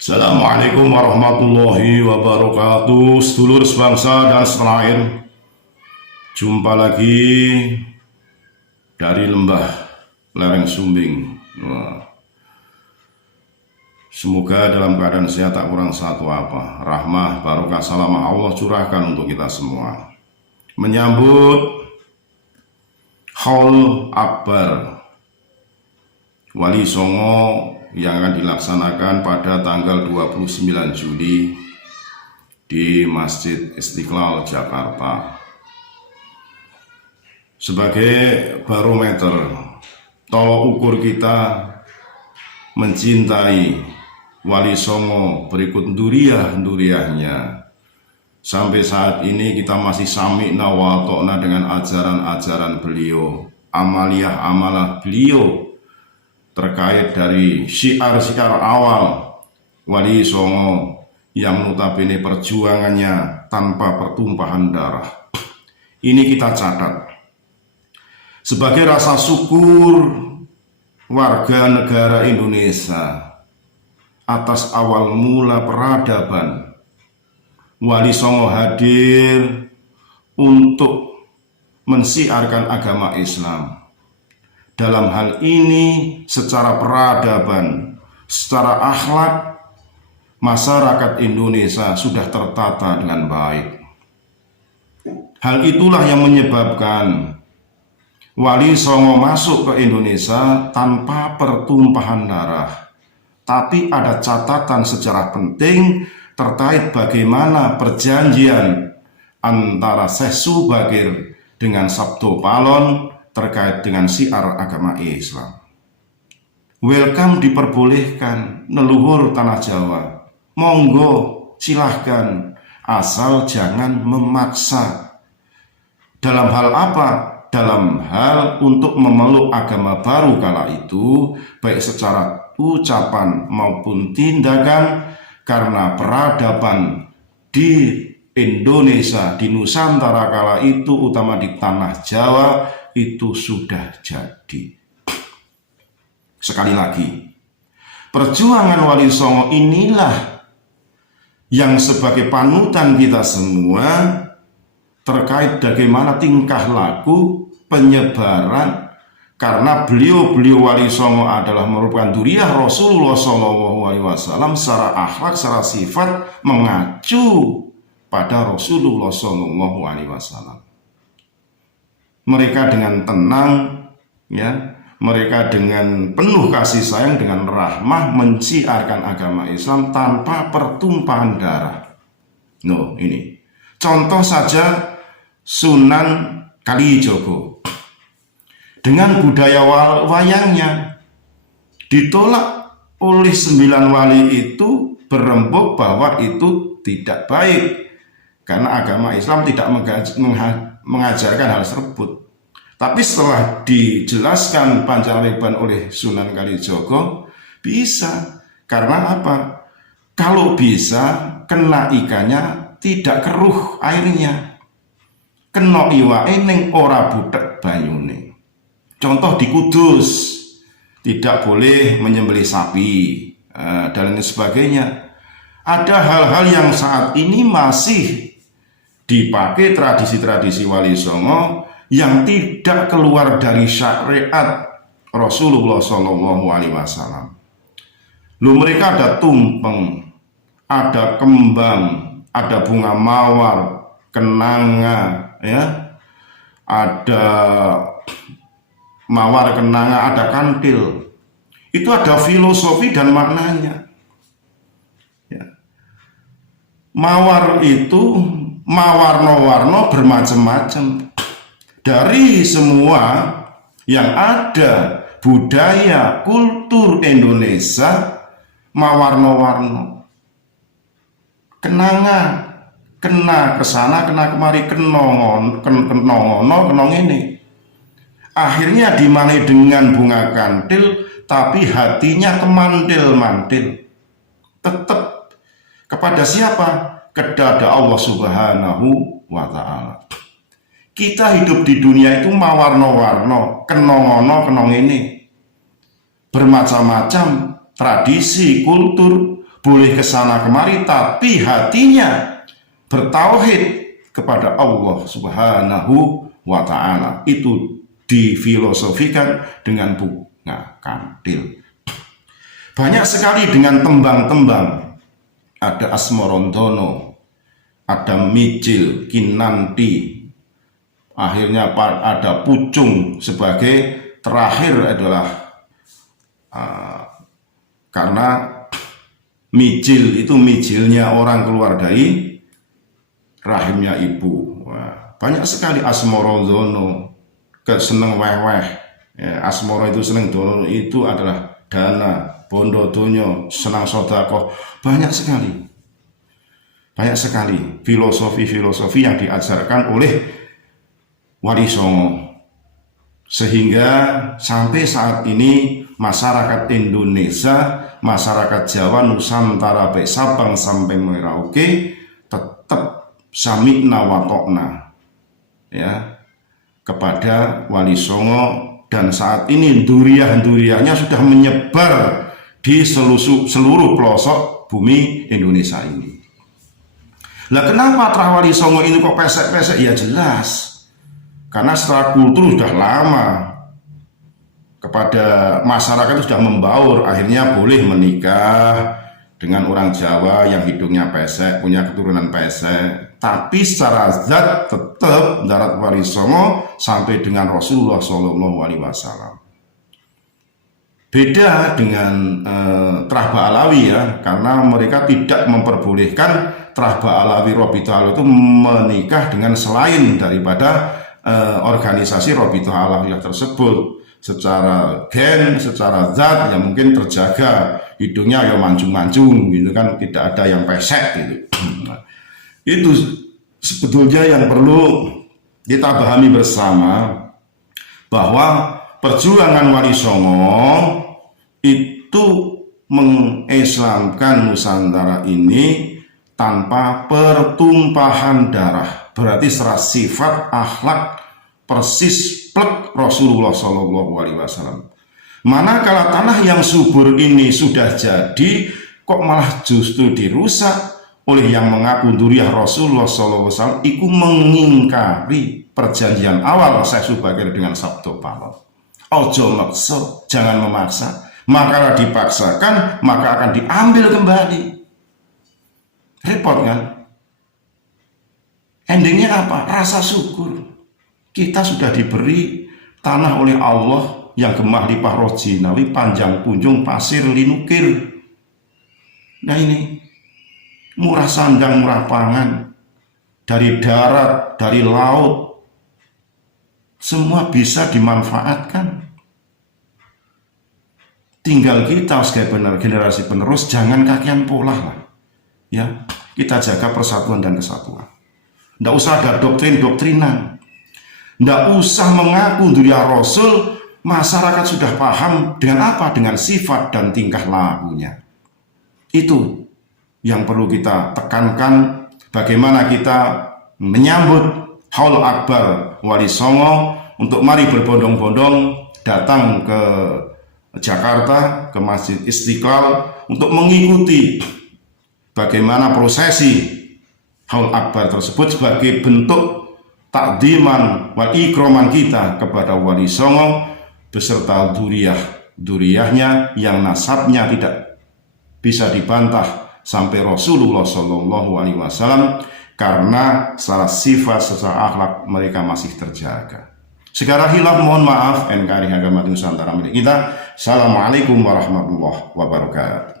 Assalamualaikum warahmatullahi wabarakatuh. Sedulur sebangsa dan setanah air, jumpa lagi dari lembah lereng Sumbing. Semoga dalam keadaan sehat, tak kurang satu apa. Rahmah, barokah, salamah Allah curahkan untuk kita semua. Menyambut Haul Akbar Wali Songo yang akan dilaksanakan pada tanggal 29 Juli di Masjid Istiqlal, Jakarta. Sebagai barometer tolok ukur kita mencintai Wali Songo berikut duriah-duriahnya. Sampai saat ini kita masih sami'na wa ta'na dengan ajaran-ajaran beliau, amaliyah-amalah beliau terkait dari syiar-syiar awal Wali Songo yang notabene perjuangannya tanpa pertumpahan darah. Ini kita catat sebagai rasa syukur warga negara Indonesia atas awal mula peradaban. Wali Songo hadir untuk mensiarkan agama Islam. Dalam hal ini secara peradaban, secara akhlak, masyarakat Indonesia sudah tertata dengan baik. Hal itulah yang menyebabkan Wali Songo masuk ke Indonesia tanpa pertumpahan darah. Tapi ada catatan sejarah penting terkait bagaimana perjanjian antara Syekh Subagir dengan Sabdo Palon terkait dengan syiar agama Islam. Welcome diperbolehkan leluhur tanah Jawa. Monggo silahkan, asal jangan memaksa. Dalam hal apa? Dalam hal untuk memeluk agama baru kala itu, baik secara ucapan maupun tindakan, karena peradaban di Indonesia, di Nusantara kala itu, utama di tanah Jawa, itu sudah jadi. Sekali lagi, perjuangan Wali Songo inilah yang sebagai panutan kita semua terkait bagaimana tingkah laku penyebaran, karena beliau Wali Songo adalah merupakan duriah Rasulullah SAW secara akhlak, secara sifat mengacu pada Rasulullah SAW. Mereka dengan tenang, ya, mereka dengan penuh kasih sayang, dengan rahmah menciarkan agama Islam tanpa pertumpahan darah. Ini contoh saja Sunan Kalijogo dengan budaya wayangnya ditolak oleh 9 wali itu, berembuk bahwa itu tidak baik karena agama Islam tidak mengajarkan hal tersebut. Tapi setelah dijelaskan panjang lebar oleh Sunan Kalijogo, bisa. Karena apa? Kalau bisa, kena ikannya tidak keruh airnya, kena iwae ning ora butek banyune. Contoh di Kudus, tidak boleh menyembelih sapi, dan lain sebagainya. Ada hal-hal yang saat ini masih dipakai tradisi-tradisi Wali Songo yang tidak keluar dari syariat Rasulullah SAW. Mereka ada tumpeng, ada kembang, ada bunga mawar, kenanga, ya, ada mawar, kenanga, ada kantil. Itu ada filosofi dan maknanya. Ya. Mawar itu mawarno-warno bermacam-macam. Dari semua yang ada budaya kultur Indonesia, mawarno-warno. Kenanga, kena kesana, kena kemari, kenongono, kenong ini. Akhirnya dimanai dengan bunga kantil, tapi hatinya kemantil-mantil. Tetap kepada siapa? Kepada Allah Subhanahu wa Ta'ala. Kita hidup di dunia itu mawarno-warno, kenongono, kenong ini. Bermacam-macam tradisi, kultur, boleh kesana kemari, tapi hatinya bertauhid kepada Allah Subhanahu wa Ta'ala. Itu difilosofikan dengan bunga kantil. Banyak sekali dengan tembang-tembang. Ada Asmorondono, ada Mijil, Kinanti, akhirnya ada Pucung sebagai terakhir adalah karena Mijil itu mijilnya orang keluar dari rahimnya ibu. Wah, banyak sekali Asmorondono, keseneng weh-weh. Ya, Asmoro itu seneng, dono itu adalah dana, bondo donyo, senang sodako. Banyak sekali filosofi-filosofi yang diajarkan oleh Wali Songo, sehingga sampai saat ini masyarakat Indonesia, masyarakat Jawa, Nusantara, baik Sabang sampai Merauke tetap sami'na wa ta'na ya kepada Wali Songo, dan saat ini duriah-duriahnya sudah menyebar di seluruh pelosok bumi Indonesia ini. Lah kenapa Trah Wali Songo ini kok pesek-pesek? Ya jelas, karena secara kultur sudah lama kepada masyarakat sudah membaur, akhirnya boleh menikah dengan orang Jawa yang hidungnya pesek, punya keturunan pesek. Tapi secara zat tetap darat Wali Songo sampai dengan Rasulullah SAW. Beda dengan Trah Ba'alawi ya, karena mereka tidak memperbolehkan Trah Ba'alawi Robitoh Alawiyah itu menikah dengan selain daripada organisasi Robitoh Alawiyah tersebut. Secara gen, secara zat yang mungkin terjaga, hidungnya ya mancung-mancung gitu kan, tidak ada yang pesek gitu. Itu sebetulnya yang perlu kita pahami bersama, bahwa perjuangan Wali Songo itu mengislamkan Nusantara ini tanpa pertumpahan darah. Berarti secara sifat akhlak persis plek Rasulullah SAW. Manakala tanah yang subur ini sudah jadi, kok malah justru dirusak oleh yang mengaku duriah Rasulullah SAW, itu mengingkari perjanjian awal Syekh Subakir dengan Sabdo Palot. Ojo maksa, jangan memaksa. Maka dipaksakan, maka akan diambil kembali. Repot kan? Endingnya apa? Rasa syukur. Kita sudah diberi tanah oleh Allah yang gemah lipah roh jinawi, panjang kunjung pasir linukir. Nah ini murah sandang, murah pangan, dari darat, dari laut, semua bisa dimanfaatkan. Tinggal kita sebagai generasi penerus jangan kakian pola lah, ya. Kita jaga persatuan dan kesatuan. Nggak usah ada doktrin-doktrinan, nggak usah mengaku duriah Rasul. Masyarakat sudah paham dengan apa? Dengan sifat dan tingkah lakunya. Itu yang perlu kita tekankan, bagaimana kita menyambut Haul Akbar Wali Songo untuk mari berbondong-bondong datang ke Jakarta, ke Masjid Istiqlal untuk mengikuti bagaimana prosesi Haul Akbar tersebut sebagai bentuk takdiman wal ikroman kita kepada Wali Songo beserta duriahnya yang nasabnya tidak bisa dibantah sampai Rasulullah SAW, karena secara sifat, secara akhlak mereka masih terjaga. Segala hilaf mohon maaf, NKRI Agama Nusantara milik kita. Assalamualaikum warahmatullahi wabarakatuh.